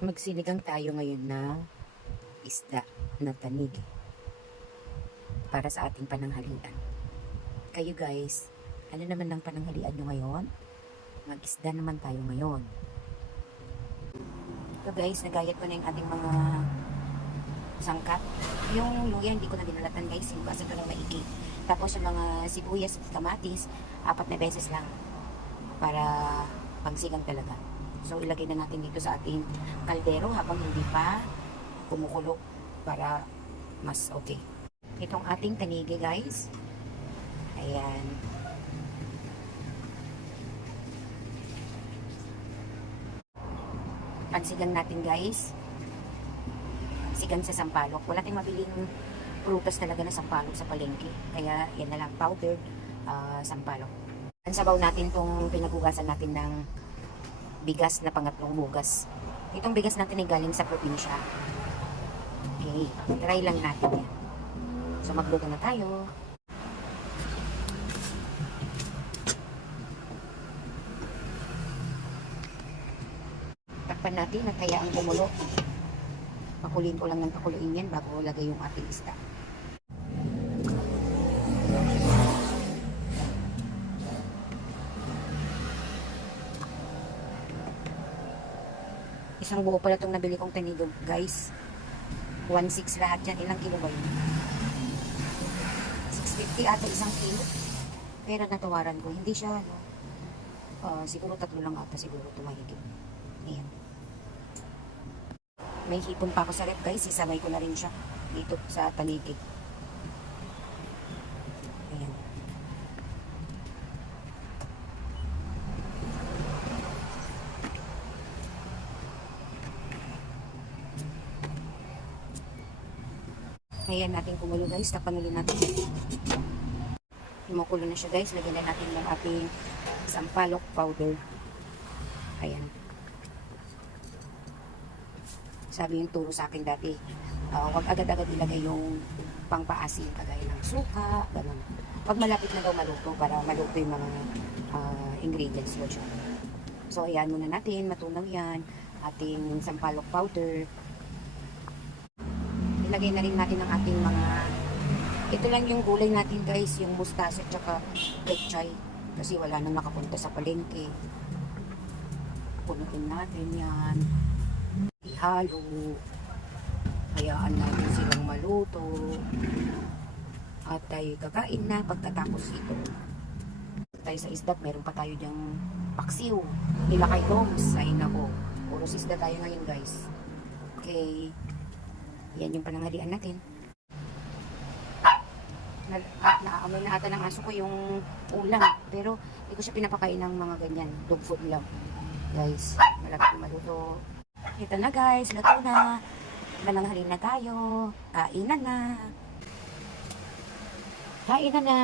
Magsiligang tayo ngayon na isda na tanig para sa ating pananghalian. Kayo guys, ano naman ang pananghalian nyo ngayon? Mag-isda naman tayo ngayon. Ito guys, nagayat ko na yung ating mga sangkat. Yung luya, hindi ko na dinalatan guys, kasi ko lang maigi. Tapos yung mga sibuyas at kamatis, apat na beses lang para pagsigang talaga. So ilagay na natin dito sa ating kaldero habang hindi pa kumukulo para mas okay. Itong ating tanigi guys. Ayan. Pansigang natin guys. Sigang sa sampalok. Wala tayong mabiling prutas talaga na sampalok sa palengke. Kaya yan na lang powdered ah, sampalok. Ang natin tong pinagugasan natin ng bigas na pangatlong bugas. Itong bigas natin ay galing sa probinsya. Okay, try lang natin yan. So magluto na tayo. Takpan natin at kaya ang kumulo. Pakuliin ko lang ng pakuliin yan bago lagay yung ating isda. Isang buo pala itong nabili kong tanido, guys. 1.6 lahat yan. Ilang kilo ba yun? 650 ata isang kilo. Pero natawaran ko. Hindi siya, ano, ah, siguro tatlo lang ata siguro tumahigit. Ayan. May hipon pa ako sa rep, guys. Isabay ko na rin siya dito sa taligid. Ayan. Ayan natin kumulo guys. Tapan ulit natin. Kumukulo na siya guys. Lagyan na natin ng ating sampalok powder. Ayan. Sabi yung turo sa akin dati, uh, wag agad-agad ilagay yung pangpaasim kagaya ng suka, ganun. Pag malapit na daw maluto para maluto yung mga ah, ingredients mo siya. So, ayan muna natin, matunaw yan, ating sampalok powder, ilagay na rin natin ang ating mga ito lang yung gulay natin guys yung mustasa at saka pechay kasi wala nang nakapunta sa palengke. Punutin natin yan. Ihalo. Hayaan natin silang maluto. At tayo kakain na pagkatapos ito. Tayo sa isda meron pa tayo dyang paksiw. Nilakay doms ay nako. Puro isda tayo ngayon guys. Okay yan yung pananghalian natin. Na, ah, naaamoy na ata ng aso ko yung ulam. Pero hindi ko siya pinapakain ng mga ganyan. Dog food lang. Guys, malapit na maluto. Ito na guys, luto na. Mananghalian na tayo. Kainan na. Kainan na.